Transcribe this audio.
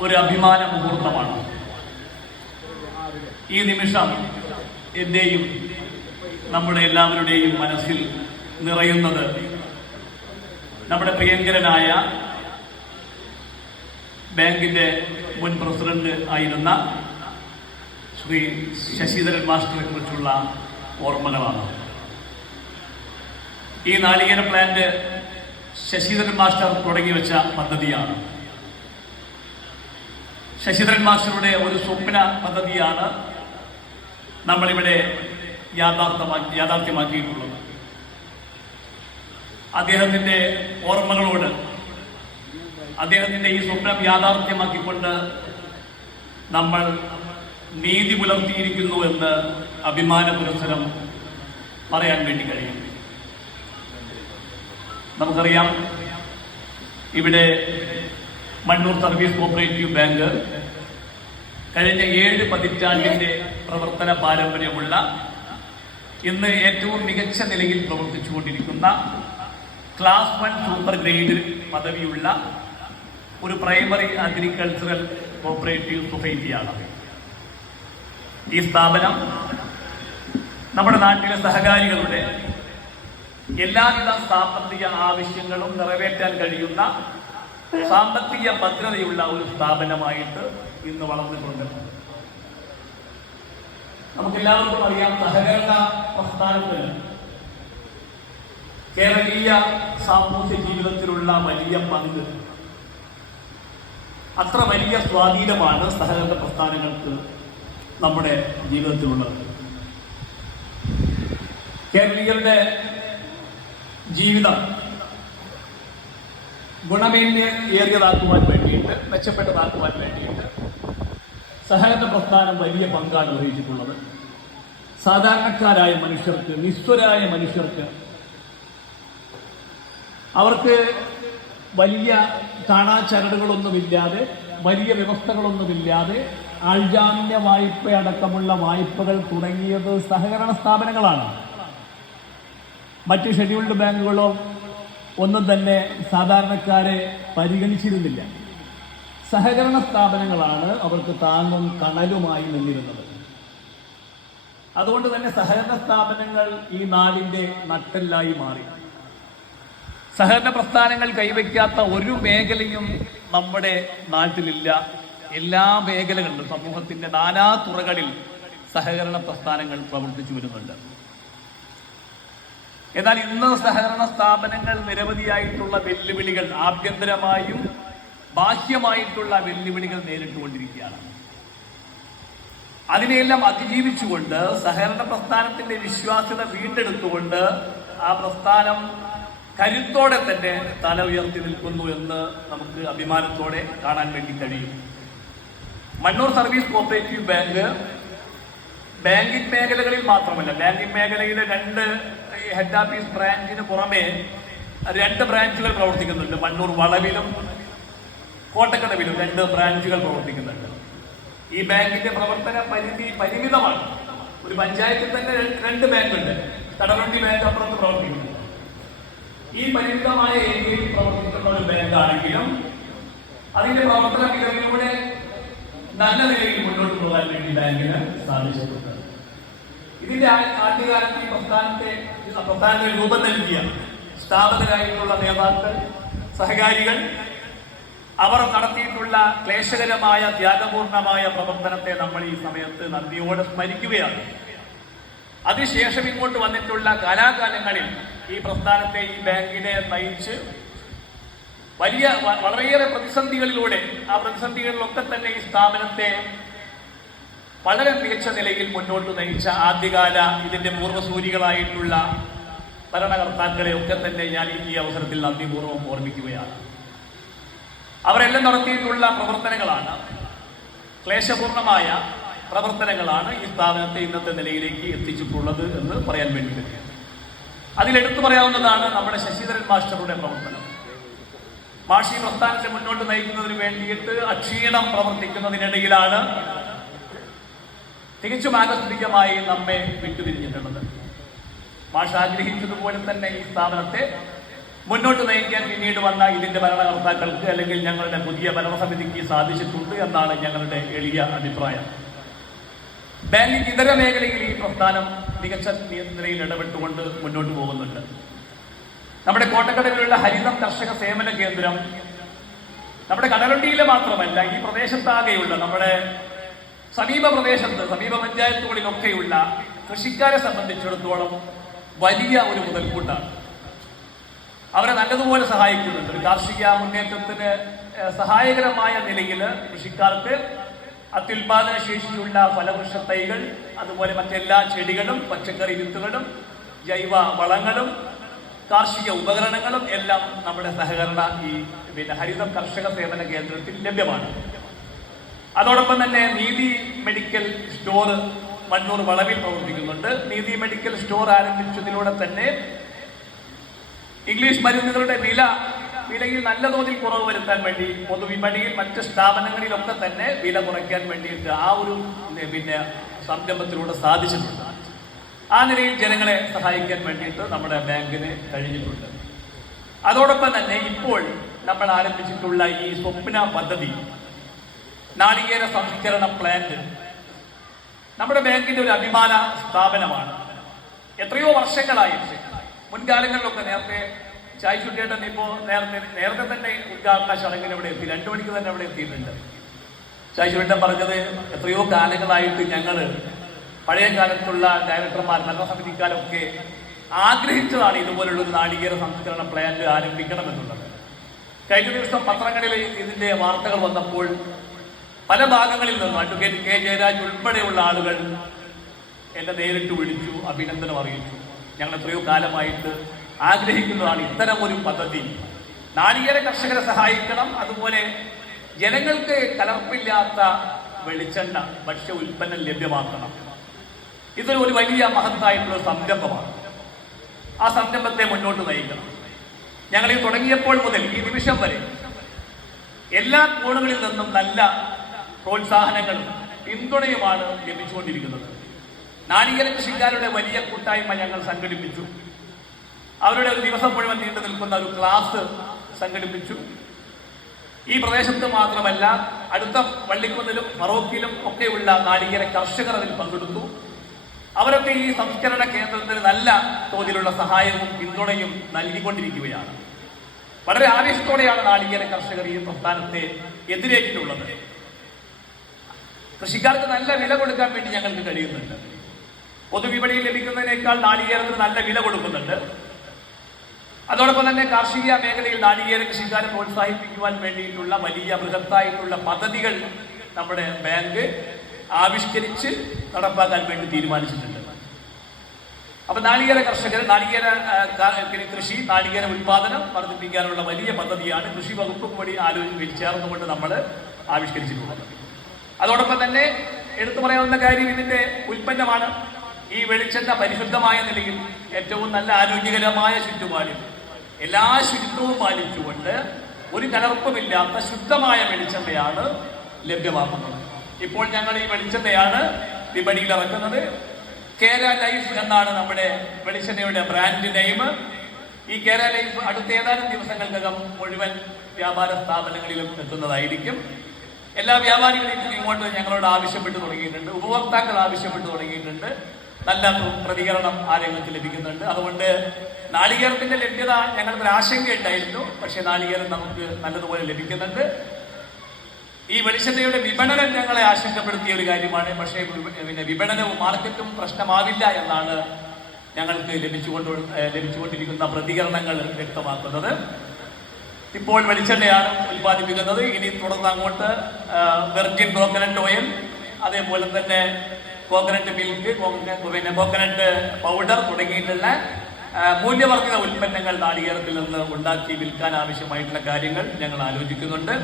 ഒരു അഭിമാന മുഹൂർത്തമാണ് ഈ നിമിഷം എന്റെയും നമ്മുടെ എല്ലാവരുടെയും മനസ്സിൽ നിറയുന്നത് നമ്മുടെ പ്രിയങ്കരനായ ബാങ്കിന്റെ മുൻ പ്രസിഡന്റ് ആയിരുന്ന ശ്രീ ശശിധരൻ മാസ്റ്ററെ കുറിച്ചുള്ള ഓർമ്മകളാണ്. ഈ നാളികേര പ്ലാന്റ് ശശിധരൻ മാസ്റ്റർ തുടങ്ങി വെച്ച പദ്ധതിയാണ്. ശശിധരൻ മാസ്റ്ററുടെ ഒരു സ്വപ്ന പദ്ധതിയാണ് നമ്മളിവിടെ യാഥാർത്ഥമാക്കി യാഥാർത്ഥ്യമാക്കിയിട്ടുള്ളത്. അദ്ദേഹത്തിന്റെ ഓർമ്മകളോട് അദ്ദേഹത്തിന്റെ ഈ സ്വപ്നം യാഥാർത്ഥ്യമാക്കിക്കൊണ്ട് നമ്മൾ നീതി പുലർത്തിയിരിക്കുന്നു എന്ന് അഭിമാന പുരസ്സരം പറയാൻ വേണ്ടി കഴിയും. നമുക്കറിയാം ഇവിടെ മണ്ണൂർ സർവീസ് കോപ്പറേറ്റീവ് ബാങ്ക് കഴിഞ്ഞ ഏഴ് പതിറ്റാണ്ടിന്റെ പ്രവർത്തന പാരമ്പര്യമുള്ള ഇന്ന് ഏറ്റവും മികച്ച നിലയിൽ പ്രവർത്തിച്ചുകൊണ്ടിരിക്കുന്ന ക്ലാസ് വൺ സൂപ്പർ ഗ്രേഡ് പദവിയുള്ള ഒരു പ്രൈമറി അഗ്രികൾച്ചറൽ കോപ്പറേറ്റീവ് സൊസൈറ്റിയാണ് ഈ സ്ഥാപനം. നമ്മുടെ നാട്ടിലെ സഹകാരികളുടെ എല്ലാവിധ സാമ്പത്തിക ആവശ്യങ്ങളും നിറവേറ്റാൻ കഴിയുന്ന സാമ്പത്തിക ഭദ്രതയുള്ള ഒരു സ്ഥാപനമായിട്ട് ഇന്ന് വളർന്നിട്ടുണ്ട് നമുക്കെല്ലാവർക്കും അറിയാം സഹകരണ പ്രസ്ഥാനത്തിന് കേരളീയ സാമൂഹ്യ ജീവിതത്തിലുള്ള വലിയ പങ്ക്. അത്ര വലിയ സ്വാധീനമാണ് സഹകരണ പ്രസ്ഥാനങ്ങൾക്ക് നമ്മുടെ ജീവിതത്തിലുള്ളത്. കേരളീയരുടെ ജീവിതം ഗുണമേന്മ ഏറിയതാക്കുവാൻ വേണ്ടിയിട്ട് മെച്ചപ്പെട്ടതാക്കുവാൻ വേണ്ടിയിട്ട് സഹകരണ പ്രസ്ഥാനം വലിയ പങ്കാണ് വഹിച്ചിട്ടുള്ളത്. സാധാരണക്കാരായ മനുഷ്യർക്ക് നിസ്വരായ മനുഷ്യർക്ക് അവർക്ക് വലിയ കാണാചരടുകളൊന്നുമില്ലാതെ വലിയ വ്യവസ്ഥകളൊന്നുമില്ലാതെ ആൾജാമ്യ വായ്പ അടക്കമുള്ള വായ്പകൾ തുടങ്ങിയത് സഹകരണ സ്ഥാപനങ്ങളാണ്. മറ്റ് ഷെഡ്യൂൾഡ് ബാങ്കുകളോ ഒന്നും തന്നെ സാധാരണക്കാരെ പരിഗണിച്ചിരുന്നില്ല. സഹകരണ സ്ഥാപനങ്ങളാണ് അവർക്ക് താങ്ങും കണലുമായി നിന്നിരുന്നത്. അതുകൊണ്ട് തന്നെ സഹകരണ സ്ഥാപനങ്ങൾ ഈ നാടിന്റെ നട്ടെല്ലായി മാറി. സഹകരണ പ്രസ്ഥാനങ്ങൾ കൈവയ്ക്കാത്ത ഒരു മേഖലയും നമ്മുടെ നാട്ടിലില്ല. എല്ലാ മേഖലകളിലും സമൂഹത്തിന്റെ നാനാ തുറകളിൽ സഹകരണ പ്രസ്ഥാനങ്ങൾ പ്രവർത്തിച്ചു വരുന്നുണ്ട്. എന്നാൽ ഇന്ന് സഹകരണ സ്ഥാപനങ്ങൾ നിരവധിയായിട്ടുള്ള വെല്ലുവിളികൾ ആഭ്യന്തരമായും ബാഹ്യമായിട്ടുള്ള വെല്ലുവിളികൾ നേരിട്ടുകൊണ്ടിരിക്കുകയാണ്. അതിനെയെല്ലാം അതിജീവിച്ചുകൊണ്ട് സഹകരണ പ്രസ്ഥാനത്തിന്റെ വിശ്വാസ്യത വീണ്ടെടുത്തുകൊണ്ട് ആ പ്രസ്ഥാനം കരുത്തോടെ തന്നെ തല ഉയർത്തി നിൽക്കുന്നു എന്ന് നമുക്ക് അഭിമാനത്തോടെ കാണാൻ വേണ്ടി കഴിയും. Mannur service cooperative bank banking മേഖലകളിൽ മാത്രമല്ല ബാങ്കിംഗ് മേഖലയിലെ രണ്ട് ഹെഡ് ഓഫീസ് ബ്രാഞ്ചിന് പുറമെ രണ്ട് ബ്രാഞ്ചുകൾ പ്രവർത്തിക്കുന്നുണ്ട്. മണ്ണൂർ വളവിലും കോട്ടക്കടവിലും രണ്ട് ബ്രാഞ്ചുകൾ പ്രവർത്തിക്കുന്നുണ്ട്. ഈ ബാങ്കിന്റെ പ്രവർത്തന പരിധി പരിമിതമാണ്. ഒരു പഞ്ചായത്തിൽ തന്നെ രണ്ട് ബാങ്കുണ്ട്. കടവണ്ടി ബാങ്ക് അപ്പുറത്ത് പ്രവർത്തിക്കുന്നു. ഈ പരിമിതമായ ഏരിയയിൽ പ്രവർത്തിക്കുന്ന ഒരു ബാങ്കാണെങ്കിലും അതിന്റെ പ്രവർത്തന മികവിലൂടെ നല്ല നിലയിൽ മുന്നോട്ട് പോകാൻ വേണ്ടി ബാങ്കിന് സാധിച്ചിട്ടുണ്ട്. ഇതിന്റെ ആദ്യകാലത്ത് ഈ പ്രസ്ഥാനത്തെ പ്രസ്ഥാനത്തിന് രൂപം നൽകിയ സ്ഥാപകരായിട്ടുള്ള നേതാക്കൾ സഹകാരികൾ അവർ നടത്തിയിട്ടുള്ള ക്ലേശകരമായ ത്യാഗപൂർണമായ പ്രവർത്തനത്തെ നമ്മൾ ഈ സമയത്ത് നന്ദിയോടെ സ്മരിക്കുകയാണ്. അതിനുശേഷം ഇങ്ങോട്ട് വന്നിട്ടുള്ള കാലാകാലങ്ങളിൽ ഈ പ്രസ്ഥാനത്തെ ഈ ബാങ്കിനെ നയിച്ച് വലിയ വളരെയേറെ പ്രതിസന്ധികളിലൂടെ ആ പ്രതിസന്ധികളിലൊക്കെ തന്നെ ഈ സ്ഥാപനത്തെ വളരെ മികച്ച നിലയിൽ മുന്നോട്ട് നയിച്ച ആദ്യകാല ഇതിന്റെ പൂർവസൂരികളായിട്ടുള്ള ഭരണകർത്താക്കളെ ഒക്കെ തന്നെ ഞാൻ ഈ അവസരത്തിൽ നന്ദിപൂർവം ഓർമ്മിക്കുകയാണ്. അവരെല്ലാം നടത്തിയിട്ടുള്ള പ്രവർത്തനങ്ങളാണ് ക്ലേശപൂർണമായ പ്രവർത്തനങ്ങളാണ് ഈ സ്ഥാപനത്തെ ഇന്നത്തെ നിലയിലേക്ക് എത്തിച്ചിട്ടുള്ളത് എന്ന് പറയാൻ വേണ്ടി കഴിയും അതിലെടുത്തു പറയാവുന്നതാണ് നമ്മുടെ ശശിധരൻ മാസ്റ്ററുടെ പ്രവർത്തനം. മാഷി പ്രസ്ഥാനത്തെ മുന്നോട്ട് നയിക്കുന്നതിന് വേണ്ടിയിട്ട് അക്ഷീണം പ്രവർത്തിക്കുന്നതിനിടയിലാണ് തികച്ചും ആകസ്മികമായി നമ്മെ വിട്ടുതിരിഞ്ഞിട്ടുള്ളത്. മാഷ ആഗ്രഹിച്ചതുപോലെ തന്നെ ഈ സ്ഥാപനത്തെ മുന്നോട്ട് നയിക്കാൻ പിന്നീട് വന്ന ഇതിന്റെ ഭരണകർത്താക്കൾക്ക് അല്ലെങ്കിൽ ഞങ്ങളുടെ പുതിയ ഭരണസമിതിക്ക് സാധിച്ചിട്ടുണ്ട് എന്നാണ് ഞങ്ങളുടെ എളിയ അഭിപ്രായം. ബാങ്കിംഗ് ഇതര മേഖലയിൽ ഈ പ്രസ്ഥാനം മികച്ച നിലയിൽ ഇടപെട്ടുകൊണ്ട് മുന്നോട്ട് പോകുന്നുണ്ട്. നമ്മുടെ കോട്ടക്കടവിലുള്ള ഹരിതം കർഷക സേവന കേന്ദ്രം നമ്മുടെ കടലണ്ടിയിലെ മാത്രമല്ല ഈ പ്രദേശത്താകെയുള്ള നമ്മുടെ സമീപ പ്രദേശത്ത് സമീപ പഞ്ചായത്തുകളിലൊക്കെയുള്ള കൃഷിക്കാരെ സംബന്ധിച്ചിടത്തോളം വലിയ ഒരു മുതൽക്കൂട്ടാണ്. അവരെ നല്ലതുപോലെ സഹായിക്കുന്നുണ്ട്. ഒരു കാർഷിക മുന്നേറ്റത്തിന് സഹായകരമായ നിലയിൽ കൃഷിക്കാർക്ക് അത്യുൽപാദന ശേഷിയുള്ള ഫലവൃക്ഷ തൈകൾ അതുപോലെ മറ്റെല്ലാ ചെടികളും പച്ചക്കറി വിത്തുകളും ജൈവ വളങ്ങളും കാർഷിക ഉപകരണങ്ങളും എല്ലാം നമ്മുടെ സഹകരണ ഈ പിന്നെ ഹരിതം കർഷക സേവന കേന്ദ്രത്തിൽ ലഭ്യമാണ്. അതോടൊപ്പം തന്നെ നീതി മെഡിക്കൽ സ്റ്റോർ മണ്ണൂർ വളവിൽ പ്രവർത്തിക്കുന്നുണ്ട്. നീതി മെഡിക്കൽ സ്റ്റോർ ആരംഭിച്ചതിലൂടെ തന്നെ ഇംഗ്ലീഷ് മരുന്നുകളുടെ വില വിലയിൽ നല്ല തോതിൽ കുറവ് വരുത്താൻ വേണ്ടി പൊതുവിപണിയിൽ മറ്റ് സ്ഥാപനങ്ങളിലൊക്കെ തന്നെ വില കുറയ്ക്കാൻ വേണ്ടിയിട്ട് ആ ഒരു പിന്നെ സംരംഭത്തിലൂടെ സാധിച്ചിട്ടുണ്ട്. ആ നിലയിൽ ജനങ്ങളെ സഹായിക്കാൻ വേണ്ടിയിട്ട് നമ്മുടെ ബാങ്കിന് കഴിഞ്ഞിട്ടുണ്ട്. അതോടൊപ്പം തന്നെ ഇപ്പോൾ നമ്മൾ ആരംഭിച്ചിട്ടുള്ള ഈ സ്വപ്ന പദ്ധതി നാളികേര സംസ്കരണ പ്ലാന്റ് നമ്മുടെ ബാങ്കിന്റെ ഒരു അഭിമാന സ്ഥാപനമാണ്. എത്രയോ വർഷങ്ങളായി മുൻകാലങ്ങളിലൊക്കെ നേരത്തെ ചായ് ചുട്ടിയേട്ടൻ ഇപ്പോ നേരത്തെ നേരത്തെ തന്നെ ഉദ്ഘാടന ചടങ്ങിൽ ഇവിടെ എത്തി രണ്ടു മണിക്ക് തന്നെ ഇവിടെ എത്തിയിട്ടുണ്ട്. ചായ് ചുട്ടൻ പറഞ്ഞത് എത്രയോ കാലങ്ങളായിട്ട് ഞങ്ങൾ പഴയ കാലത്തുള്ള ഡയറക്ടർമാർ ഭരണസമിതിക്കാരൊക്കെ ആഗ്രഹിച്ചതാണ് ഇതുപോലുള്ള ഒരു നാളികേര സംസ്കരണ പ്ലാന്റ് ആരംഭിക്കണമെന്നുള്ളത്. കഴിഞ്ഞ ദിവസം പത്രങ്ങളിൽ ഇതിന്റെ വാർത്തകൾ വന്നപ്പോൾ പല ഭാഗങ്ങളിൽ നിന്നും അഡ്വക്കേറ്റ് കെ ജയരാജ് ഉൾപ്പെടെയുള്ള ആളുകൾ എന്നെ നേരിട്ട് വിളിച്ചു അഭിനന്ദനം അറിയിച്ചു. ഞങ്ങൾ എത്രയോ കാലമായിട്ട് ആഗ്രഹിക്കുന്നതാണ് ഇത്തരം ഒരു പദ്ധതി. നാളികേര കർഷകരെ സഹായിക്കണം അതുപോലെ ജനങ്ങൾക്ക് കലർപ്പില്ലാത്ത വെളിച്ചെണ്ണ ഭക്ഷ്യ ഉൽപ്പന്നം ലഭ്യമാക്കണം. ഇതൊരു ഒരു വലിയ മഹത്തായിട്ടുള്ള സംരംഭമാണ്. ആ സംരംഭത്തെ മുന്നോട്ട് നയിക്കണം. ഞങ്ങൾ ഈ തുടങ്ങിയപ്പോൾ മുതൽ ഈ നിമിഷം വരെ എല്ലാ കോണുകളിൽ നിന്നും നല്ല പ്രോത്സാഹനങ്ങളും പിന്തുണയുമാണ് ലഭിച്ചുകൊണ്ടിരിക്കുന്നത്. നാളികേര കൃഷിക്കാരുടെ വലിയ കൂട്ടായ്മ ഞങ്ങൾ സംഘടിപ്പിച്ചു. അവരുടെ ഒരു ദിവസം മുഴുവൻ നീണ്ടു നിൽക്കുന്ന ഒരു ക്ലാസ് സംഘടിപ്പിച്ചു. ഈ പ്രദേശത്ത് മാത്രമല്ല അടുത്ത വള്ളിക്കുന്നിലും ഫറോക്കിലും ഒക്കെയുള്ള നാളികേര കർഷകർ അതിൽ പങ്കെടുത്തു. അവരൊക്കെ ഈ സംസ്കരണ കേന്ദ്രത്തിന് നല്ല തോതിലുള്ള സഹായവും പിന്തുണയും നൽകിക്കൊണ്ടിരിക്കുകയാണ്. വളരെ ആവേശത്തോടെയാണ് നാളികേര കർഷകർ ഈ പ്രസ്ഥാനത്തെ എതിരേറ്റിട്ടുള്ളത്. കൃഷിക്കാർക്ക് നല്ല വില കൊടുക്കാൻ വേണ്ടി ഞങ്ങൾക്ക് കഴിയുന്നുണ്ട്. പൊതുവിപണിയിൽ ലഭിക്കുന്നതിനേക്കാൾ നാളികേരത്തിന് നല്ല വില കൊടുക്കുന്നുണ്ട്. അതോടൊപ്പം തന്നെ കാർഷിക മേഖലയിൽ നാളികേര കൃഷിക്കാരെ പ്രോത്സാഹിപ്പിക്കുവാൻ വേണ്ടിയിട്ടുള്ള വലിയ ബൃഹത്തായിട്ടുള്ള പദ്ധതികൾ നമ്മുടെ ബാങ്ക് ആവിഷ്കരിച്ച് നടപ്പാക്കാൻ വേണ്ടി തീരുമാനിച്ചിട്ടുണ്ട്. അപ്പൊ നാളികേര കർഷകർ നാളികേര കൃഷി നാളികേര ഉൽപാദനം വർദ്ധിപ്പിക്കാനുള്ള വലിയ പദ്ധതിയാണ് കൃഷി വകുപ്പ് കൂടി ആലോചിച്ച് ചേർന്നുകൊണ്ട് നമ്മൾ ആവിഷ്കരിച്ചിട്ടുള്ളത്. അതോടൊപ്പം തന്നെ എടുത്തു പറയാവുന്ന കാര്യം ഇതിന്റെ ഉൽപ്പന്നമാണ്. ഈ വെളിച്ചെണ്ണ പരിശുദ്ധമായ നിലയിൽ ഏറ്റവും നല്ല ആരോഗ്യകരമായ ചുറ്റുപാടിൽ എല്ലാ ശുചിത്വവും പാലിച്ചുകൊണ്ട് ഒരു കലർപ്പുമില്ലാത്ത ശുദ്ധമായ വെളിച്ചെണ്ണയാണ് ലഭ്യമാക്കുന്നത്. ഇപ്പോൾ ഞങ്ങൾ ഈ വെളിച്ചെണ്ണയാണ് വിപണിയിൽ ഇറക്കുന്നത്. കേര ലൈഫ് എന്നാണ് നമ്മുടെ വെളിച്ചെണ്ണയുടെ ബ്രാൻഡ് നെയിം ഈ കേര ലൈഫ് അടുത്ത ഏതാനും ദിവസങ്ങൾക്കകം മുഴുവൻ വ്യാപാര സ്ഥാപനങ്ങളിലും എത്തുന്നതായിരിക്കും. എല്ലാ വ്യാപാരികളും ഇങ്ങോട്ട് ഞങ്ങളോട് ആവശ്യപ്പെട്ട് തുടങ്ങിയിട്ടുണ്ട്. ഉപഭോക്താക്കൾ ആവശ്യപ്പെട്ട് തുടങ്ങിയിട്ടുണ്ട്. നല്ല പ്രതികരണം ആ രംഗത്ത് ലഭിക്കുന്നുണ്ട്. അതുകൊണ്ട് നാളികേരത്തിന്റെ ലഭ്യത ഞങ്ങൾക്ക് ആശങ്കയുണ്ടായിരുന്നു പക്ഷേ നാളികേരം നമുക്ക് നല്ലതുപോലെ ലഭിക്കുന്നുണ്ട്. ഈ വെളിച്ചെണ്ണയുടെ വിപണനം ഞങ്ങളെ ആശങ്കപ്പെടുത്തിയ ഒരു കാര്യമാണ്. പക്ഷേ പിന്നെ വിപണനവും മാർക്കറ്റും പ്രശ്നമാവില്ല എന്നാണ് ഞങ്ങൾക്ക് ലഭിച്ചുകൊണ്ട് ലഭിച്ചുകൊണ്ടിരിക്കുന്ന പ്രതികരണങ്ങൾ വ്യക്തമാക്കുന്നത്. ഇപ്പോൾ വെളിച്ചെണ്ണയാണ് ഉൽപ്പാദിപ്പിക്കുന്നത്. ഇനി തുടർന്ന് അങ്ങോട്ട് വെർജിൻ കോക്കനട്ട് ഓയിൽ അതേപോലെ തന്നെ കോക്കനട്ട് മിൽക്ക് പിന്നെ കോക്കനട്ട് പൗഡർ തുടങ്ങിയിട്ടുള്ള മൂല്യവർദ്ധിത ഉൽപ്പന്നങ്ങൾ നാളികേരത്തിൽ നിന്ന് ഉണ്ടാക്കി വിൽക്കാൻ ആവശ്യമായിട്ടുള്ള കാര്യങ്ങൾ ഞങ്ങൾ ആലോചിക്കുന്നുണ്ട്.